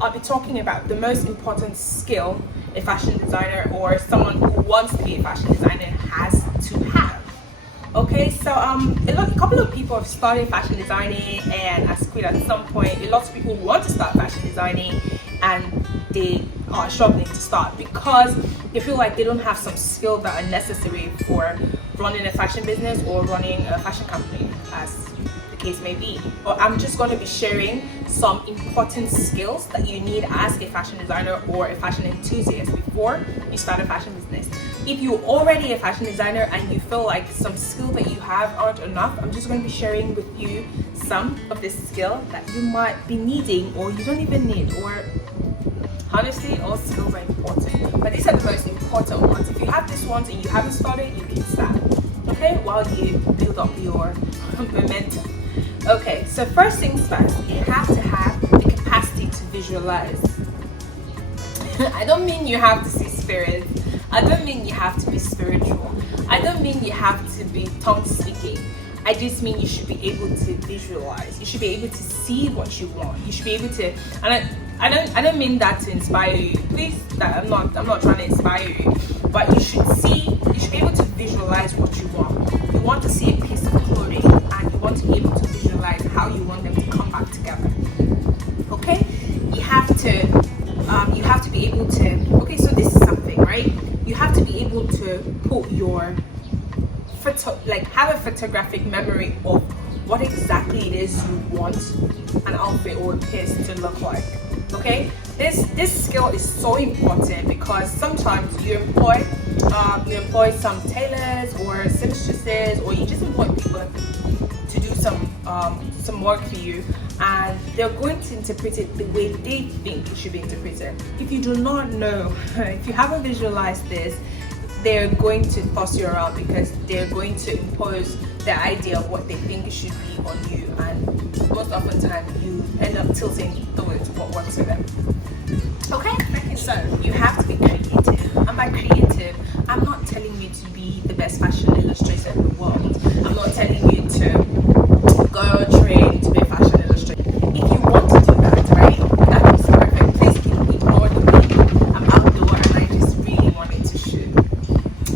I'll be talking about the most important skill a fashion designer or someone who wants to be a fashion designer has to have. Okay, so a couple of people have started fashion designing and has quit at some point. A lot of people want to start fashion designing and they are struggling to start because they feel like they don't have some skills that are necessary for running a fashion business or running a fashion company, as the case may be. But I'm just going to be sharing some important skills that you need as a fashion designer or a fashion enthusiast before you start a fashion business. If you're already a fashion designer and you feel like some skills that you have aren't enough, I'm just going to be sharing with you some of the skills that you might be needing or you don't even need. Or honestly, all skills are important, but these are the most important ones. If you have these ones and you haven't started, you can start, okay, while you build up your momentum. Okay, so first things first, you have to have the capacity to visualize. I don't mean you have to see spirits. I don't mean you have to be spiritual. I don't mean you have to be tongue speaking. I just mean you should be able to visualize. You should be able to see what you want. You should be able to, and I don't mean that to inspire you. Please, that I'm not trying to inspire you, but you should be able to visualize what you want. You want to see a piece of clothing and you want to be able to visualize how you want them to come back together. Okay? You have to be able to, okay, so this is something, right? You have to be able to put your have a photographic memory of what exactly it is you want an outfit or a piece to look like. Okay, this skill is so important because sometimes you employ some tailors or seamstresses, or you just employ people to do some work for you, and they're going to interpret it the way they think it should be interpreted. If you do not know, if you haven't visualized this, they're going to toss you around because they're going to impose the idea of what they think it should be on you, and most often time you end up tilting towards what works for them. Okay, so you have to be creative, and by creative, I'm not telling you to be the best fashion illustrator in the world. I'm not telling you to go train to be a fashion illustrator. If you want to do that, right, that is perfect. Please ignore the me. I'm outdoor and I just really wanted to shoot.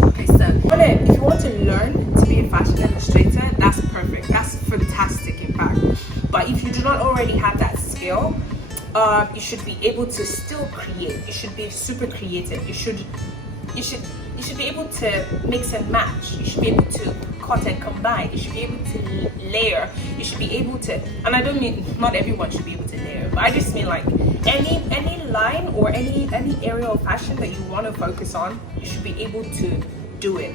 Okay, so if you want to learn to be a fashion illustrator, that's perfect. That's fantastic, in fact. But if you do not already have that skill, you should be able to still create. You should be super creative. You should be able to mix and match. You should be able to cut and combine. You should be able to layer. You should be able to, and I don't mean not everyone should be able to layer, but I just mean like any line or any area of fashion that you want to focus on, you should be able to do it.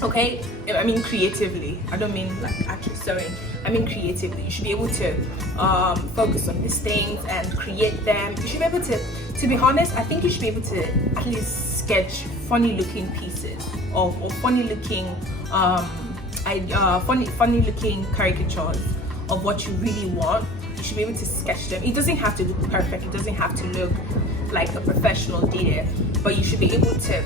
Okay, I mean creatively. I don't mean like actually sewing. I mean creatively. You should be able to focus on these things and create them. You should be able to be honest, I think you should be able to at least sketch funny looking pieces or funny looking funny looking caricatures of what you really want. You should be able to sketch them. It doesn't have to look perfect. It doesn't have to look like a professional did it, but you should be able to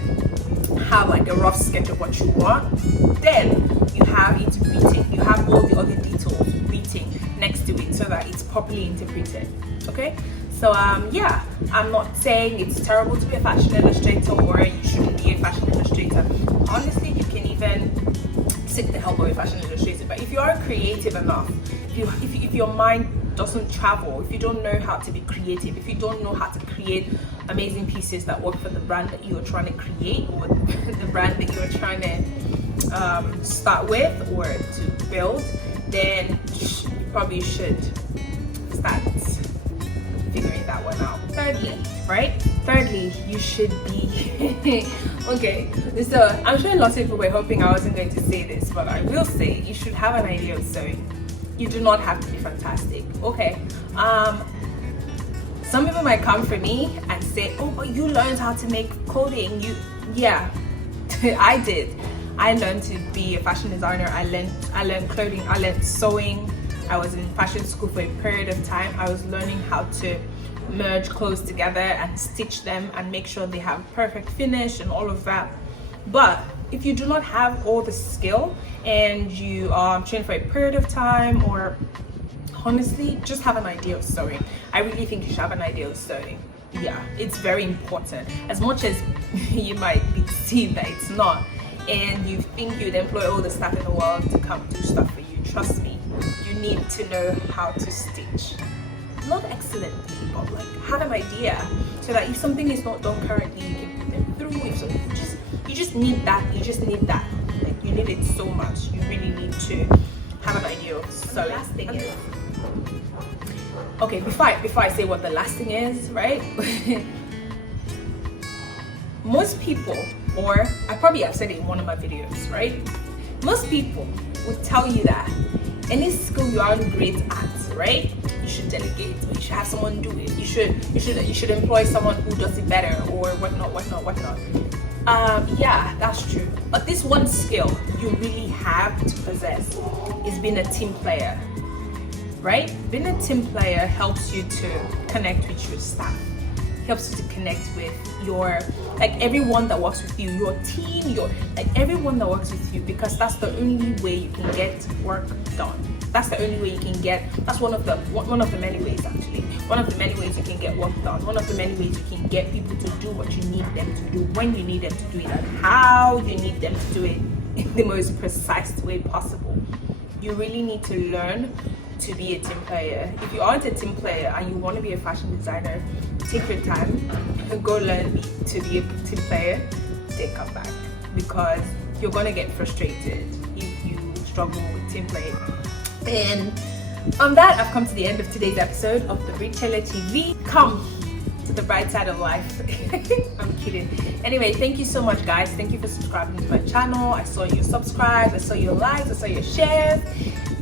have like a rough sketch of what you want. Then you have it written. You have all the other details written next to it so that it's properly interpreted. Okay, so yeah, I'm not saying it's terrible to be a if you're an illustrator or you shouldn't be a fashion illustrator. Honestly, you can even seek the help of a fashion illustrator. But if you are creative enough, if your mind doesn't travel, if you don't know how to be creative, if you don't know how to create amazing pieces that work for the brand that you're trying to create or the brand that you're trying to start with or to build, then you probably should start figuring that one out. Thirdly, you should be okay, so I'm sure lots of people were hoping I wasn't going to say this, but I will say you should have an idea of sewing. You do not have to be fantastic. Okay, some people might come for me and say, oh, but you learned how to make clothing. Yeah, I did. I learned to be a fashion designer. I learned clothing. I learned sewing. I was in fashion school for a period of time. I was learning how to merge clothes together and stitch them and make sure they have perfect finish and all of that. But if you do not have all the skill and you train for a period of time or honestly, just have an idea of sewing. I really think you should have an idea of sewing. Yeah, it's very important. As much as you might be deceived that it's not, and you think you'd employ all the staff in the world to come do stuff for you, trust me, you need to know how to stitch. Not excellently, but like have an idea so that if something is not done currently, you can put them through. If something, you just need that. You just need that. Like, you need it so much. You really need to have an idea of sewing. Last thing is, okay, before I say what the last thing is, right? Most people, or I probably have said it in one of my videos, right? Most people will tell you that any skill you aren't great at, right? You should delegate, or you should have someone do it. You should employ someone who does it better, or whatnot. Yeah, that's true. But this one skill you really have to possess is being a team player, right? Being a team player helps you to connect with your staff, helps you to connect with your, like, everyone that works with you, your team, your, like, everyone that works with you, because that's the only way you can get work done. That's the only way you can get, that's one of the many ways, actually. One of the many ways you can get work done. One of the many ways you can get people to do what you need them to do, when you need them to do it, and how you need them to do it in the most precise way possible. You really need to learn to be a team player. If you aren't a team player and you want to be a fashion designer, take your time and go learn to be a team player, then come back, because you're going to get frustrated if you struggle with team playing. And on that, I've come to the end of today's episode of the Tailour TV. Come to the bright side of life. I'm kidding. Anyway, thank you so much, guys. Thank you for subscribing to my channel. I saw your subscribes, I saw your likes, I saw your shares,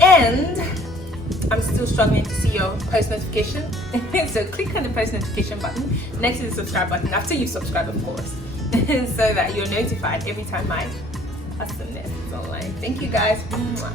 and I'm still struggling to see your post notification. So click on the post notification button next to the subscribe button, after you subscribe, of course, so that you're notified every time I post something online. Thank you, guys. Mwah.